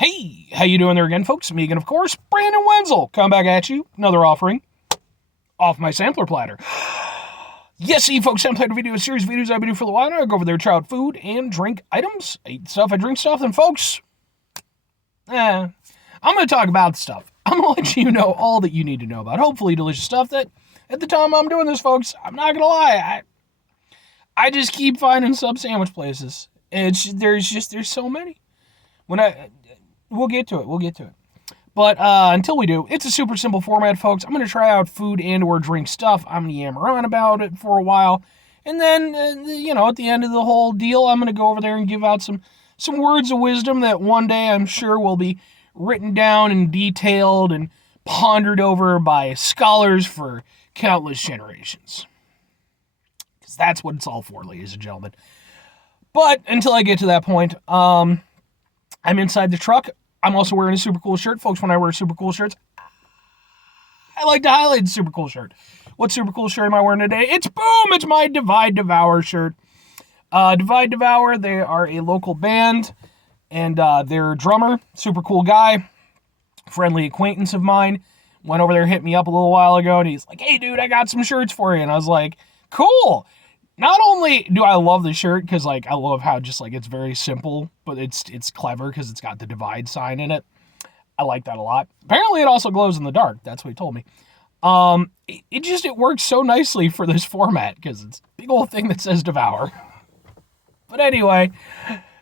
Hey, how you doing there again, folks? Me again, of course, Brandon Wenzel. Come back at you. Another offering off my sampler platter. Yes, folks, sampler platter video, a series of videos I've been doing for a while now. I go over there, try out food and drink items. I eat stuff, I drink stuff, and folks, I'm going to talk about stuff. I'm going to let you know all that you need to know about. Hopefully delicious stuff that, at the time I'm doing this, folks, I'm not going to lie, I just keep finding sub sandwich places. There's so many. We'll get to it. But until we do, it's a super simple format, folks. I'm going to try out food and or drink stuff. I'm going to yammer on about it for a while. And then, at the end of the whole deal, I'm going to go over there and give out some words of wisdom that one day I'm sure will be written down and detailed and pondered over by scholars for countless generations. Because that's what it's all for, ladies and gentlemen. But until I get to that point, I'm inside the truck. I'm also wearing a super cool shirt. Folks, when I wear super cool shirts, I like to highlight the super cool shirt. What super cool shirt am I wearing today? It's my Divide Devour shirt. Divide Devour, they are a local band, and their drummer, super cool guy, friendly acquaintance of mine, went over there, hit me up a little while ago, and he's like, hey, dude, I got some shirts for you. And I was like, cool. Not only do I love the shirt, because, I love how just, it's very simple, but it's clever because it's got the divide sign in it. I like that a lot. Apparently, it also glows in the dark. That's what he told me. It works so nicely for this format, because it's a big old thing that says Devour. But anyway,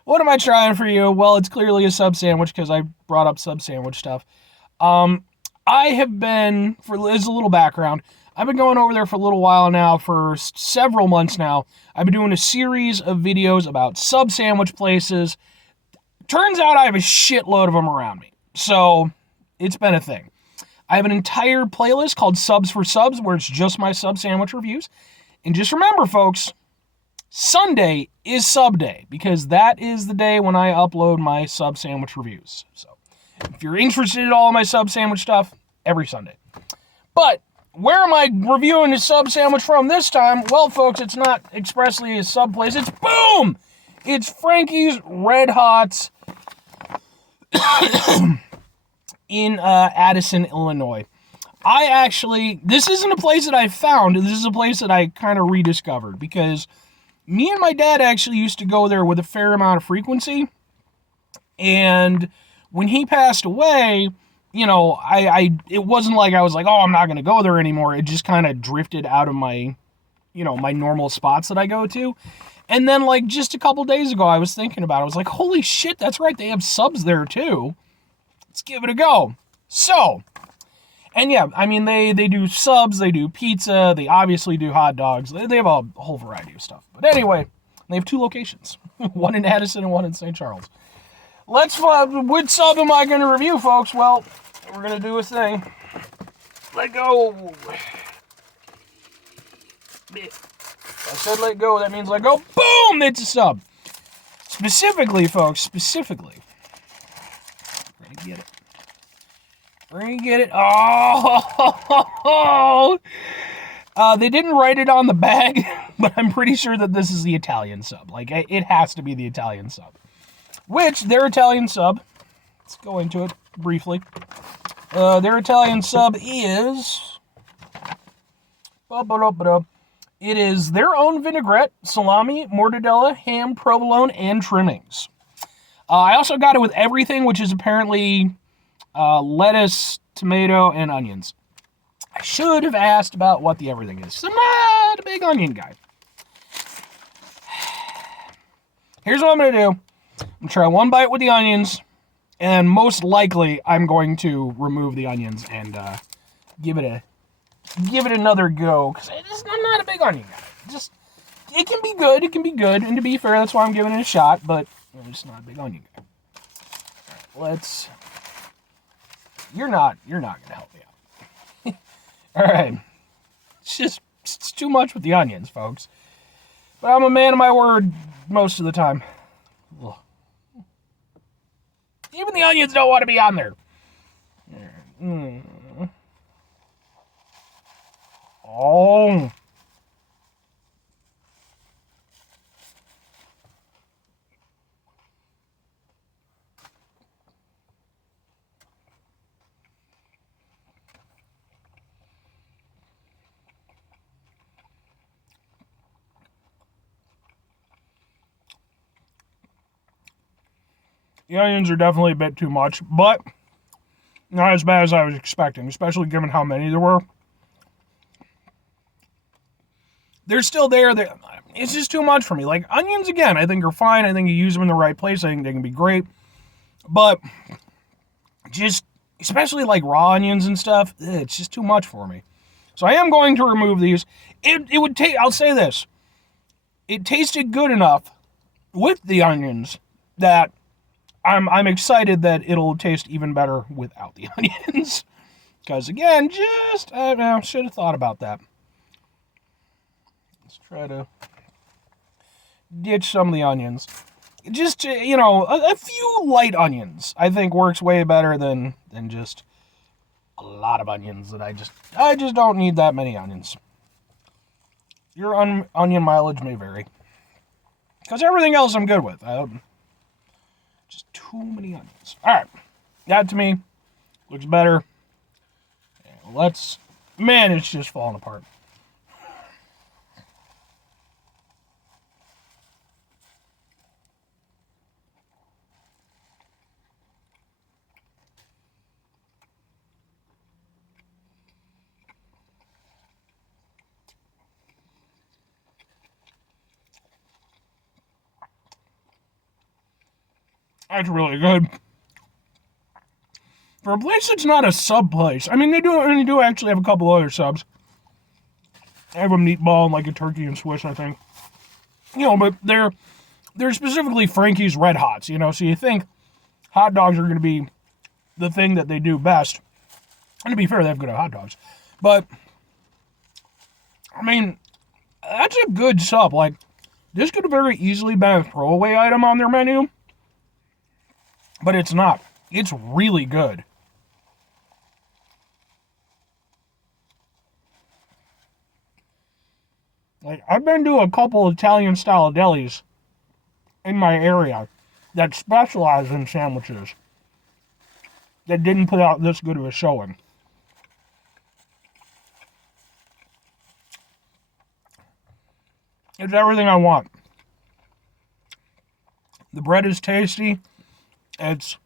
what am I trying for you? Well, it's clearly a sub sandwich, because I brought up sub sandwich stuff. I have been, as a little background, I've been going over there for a little while now, for several months now. I've been doing a series of videos about sub sandwich places. Turns out I have a shitload of them around me. So, it's been a thing. I have an entire playlist called Subs for Subs, where it's just my sub sandwich reviews. And just remember, folks, Sunday is SUBday, because that is the day when I upload my sub sandwich reviews. So, if you're interested in all of my sub sandwich stuff, every Sunday. But where am I reviewing a sub sandwich from this time? Well, folks, it's not expressly a sub place. It's boom! It's Franky's Red Hots in Addison, Illinois. This isn't a place that I found. This is a place that I kind of rediscovered, because me and my dad actually used to go there with a fair amount of frequency. And when he passed away, it wasn't like I was like, oh, I'm not going to go there anymore. It just kind of drifted out of my, my normal spots that I go to. And then, just a couple days ago, I was thinking about it. I was like, holy shit, that's right. They have subs there, too. Let's give it a go. So, and yeah, they do subs, they do pizza, they obviously do hot dogs. They have a whole variety of stuff. But anyway, they have 2 locations. One in Addison and one in St. Charles. Which sub am I going to review, folks? Well, we're going to do a thing. Let go. I said let go, that means let go. Boom! It's a sub. Specifically, folks, we're going to get it. We're going to get it. Oh! They didn't write it on the bag, but I'm pretty sure that this is the Italian sub. It has to be the Italian sub. Which, their Italian sub, let's go into it briefly. Their Italian sub is, it is their own vinaigrette, salami, mortadella, ham, provolone, and trimmings. I also got it with everything, which is apparently lettuce, tomato, and onions. I should have asked about what the everything is. I'm not a big onion guy. Here's what I'm going to do. I'm going to try one bite with the onions, and most likely I'm going to remove the onions and give it another go, because I'm not a big onion guy. It can be good, and to be fair, that's why I'm giving it a shot, but I'm just not a big onion guy. Alright, you're not going to help me out. Alright, it's too much with the onions, folks. But I'm a man of my word most of the time. Ugh. Even the onions don't want to be on there. Oh. The onions are definitely a bit too much, but not as bad as I was expecting, especially given how many there were. They're still there. It's just too much for me. Like, onions, again, I think are fine. I think you use them in the right place. I think they can be great. But just, especially like raw onions and stuff, it's just too much for me. So I am going to remove these. It would take, I'll say this. It tasted good enough with the onions that I'm excited that it'll taste even better without the onions. Because, again, just, I don't know, should have thought about that. Let's try to ditch some of the onions. Just, a few light onions, I think, works way better than just a lot of onions that I just don't need that many onions. Your onion mileage may vary. Because everything else I'm good with. Just too many onions. Alright. That to me looks better. Man, it's just falling apart. That's really good. For a place that's not a sub place, I mean, they do actually have a couple other subs. They have a meatball and like a turkey and Swiss, I think. But they're specifically Franky's Red Hots, so you think hot dogs are going to be the thing that they do best. And to be fair, they have good hot dogs. But, I mean, that's a good sub. Like, this could have very easily been a throwaway item on their menu. But it's not. It's really good. Like, I've been to a couple Italian-style delis in my area that specialize in sandwiches that didn't put out this good of a showing. It's everything I want. The bread is tasty. It's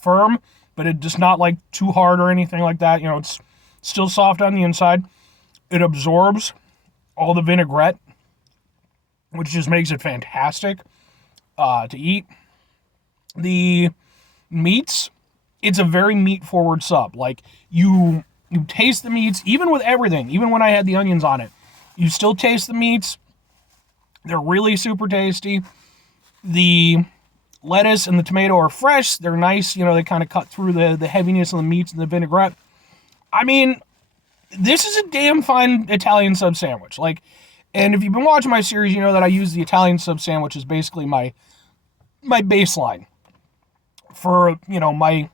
firm, but it's just not like too hard or anything like that. It's still soft on the inside. It absorbs all the vinaigrette, which just makes it fantastic to eat. The meats, it's a very meat-forward sub. Like, you taste the meats, even with everything, even when I had the onions on it. You still taste the meats. They're really super tasty. The lettuce and the tomato are fresh. They're nice. They kind of cut through the heaviness of the meats and the vinaigrette. I mean, this is a damn fine Italian sub sandwich. Like, and if you've been watching my series, you know that I use the Italian sub sandwich as basically my baseline for, my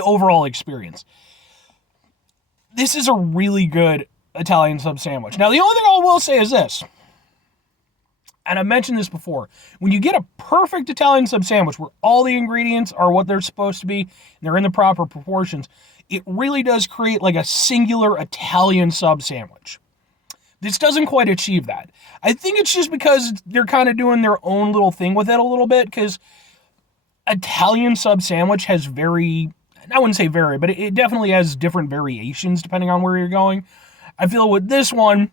overall experience. This is a really good Italian sub sandwich. Now, the only thing I will say is this. And I've mentioned this before, when you get a perfect Italian sub sandwich where all the ingredients are what they're supposed to be, and they're in the proper proportions, it really does create like a singular Italian sub sandwich. This doesn't quite achieve that. I think it's just because they're kind of doing their own little thing with it a little bit, because Italian sub sandwich has I wouldn't say very, but it definitely has different variations depending on where you're going. I feel with this one,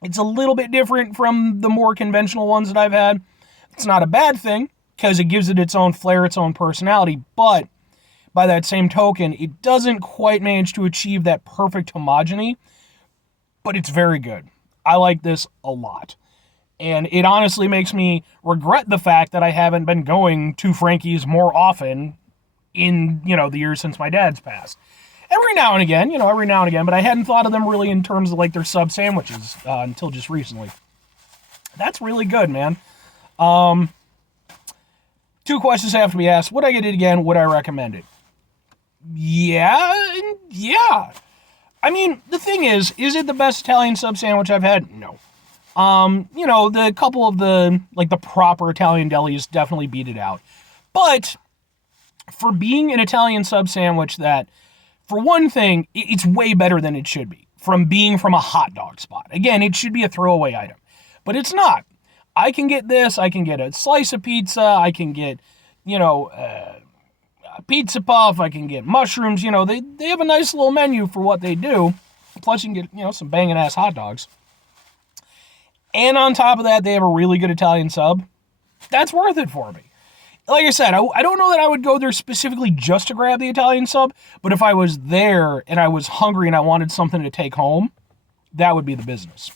it's a little bit different from the more conventional ones that I've had. It's not a bad thing, because it gives it its own flair, its own personality, but by that same token, it doesn't quite manage to achieve that perfect homogeny, but it's very good. I like this a lot. And it honestly makes me regret the fact that I haven't been going to Franky's more often in, the years since my dad's passed. Every now and again, but I hadn't thought of them really in terms of like their sub sandwiches until just recently. That's really good, man. 2 questions have to be asked. Would I get it again? Would I recommend it? Yeah. I mean, the thing is it the best Italian sub sandwich I've had? No. The couple of the proper Italian delis definitely beat it out. But for being an Italian sub sandwich that, for one thing, it's way better than it should be from being from a hot dog spot. Again, it should be a throwaway item, but it's not. I can get this, I can get a slice of pizza, I can get, a pizza puff, I can get mushrooms, they have a nice little menu for what they do. Plus you can get, some banging ass hot dogs. And on top of that, they have a really good Italian sub. That's worth it for me. Like I said, I don't know that I would go there specifically just to grab the Italian sub, but if I was there and I was hungry and I wanted something to take home, that would be the business.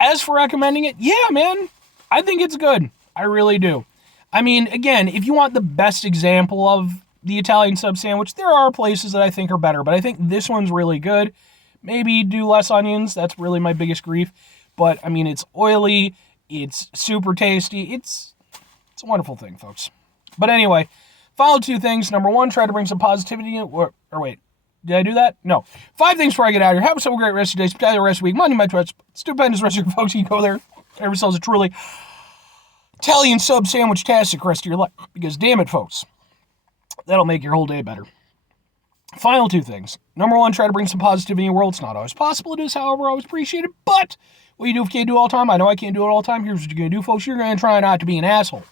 As for recommending it, yeah, man, I think it's good. I really do. I mean, again, if you want the best example of the Italian sub sandwich, there are places that I think are better, but I think this one's really good. Maybe do less onions. That's really my biggest grief. But, I mean, it's oily. It's super tasty. It's a wonderful thing, folks. But anyway, final 2 things. Number 1, try to bring some positivity in. Or wait, did I do that? No. 5 things before I get out of here. Have yourself a great rest of your day. Spectacular rest of the week. Monday, my Twitch. Stupendous rest of your folks. You can go there. Have yourselves a truly Italian sub sandwich-tastic rest of your life. Because, damn it, folks, that'll make your whole day better. Final 2 things. Number 1, try to bring some positivity in your world. It's not always possible. It is, however, always appreciated. But what you do if you can't do it all the time, I know I can't do it all the time. Here's what you're going to do, folks. You're going to try not to be an asshole.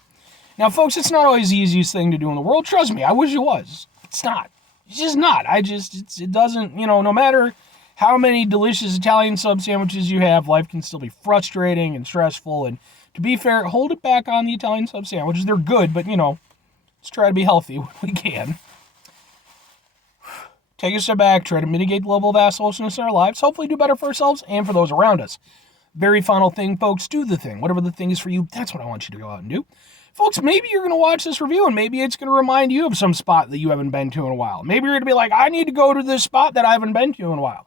Now, folks, it's not always the easiest thing to do in the world. Trust me, I wish it was. It's not. It's just not. It doesn't, no matter how many delicious Italian sub sandwiches you have, life can still be frustrating and stressful. And to be fair, hold it back on the Italian sub sandwiches. They're good, but, let's try to be healthy when we can. Take a step back, try to mitigate the level of assholeness in our lives, hopefully do better for ourselves and for those around us. Very final thing, folks, do the thing. Whatever the thing is for you, that's what I want you to go out and do. Folks, maybe you're going to watch this review and maybe it's going to remind you of some spot that you haven't been to in a while. Maybe you're going to be like, I need to go to this spot that I haven't been to in a while.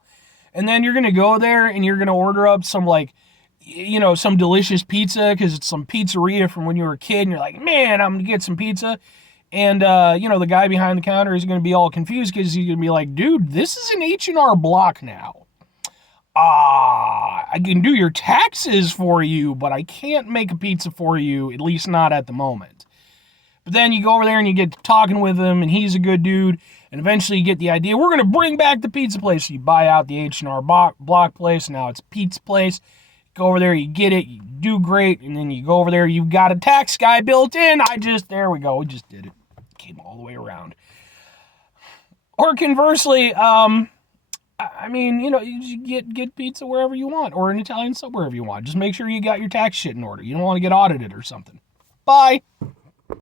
And then you're going to go there and you're going to order up some some delicious pizza because it's some pizzeria from when you were a kid and you're like, man, I'm going to get some pizza. And, the guy behind the counter is going to be all confused because he's going to be like, dude, this is an H&R Block now. I can do your taxes for you, but I can't make a pizza for you, at least not at the moment. But then you go over there and you get to talking with him, and he's a good dude, and eventually you get the idea, we're going to bring back the pizza place. So you buy out the H&R Block place, now it's Pizza Place. Go over there, you get it, you do great, and then you go over there, you've got a tax guy built in. There we go, we just did it. Came all the way around. Or conversely, you get pizza wherever you want, or an Italian sub wherever you want. Just make sure you got your tax shit in order. You don't want to get audited or something. Bye.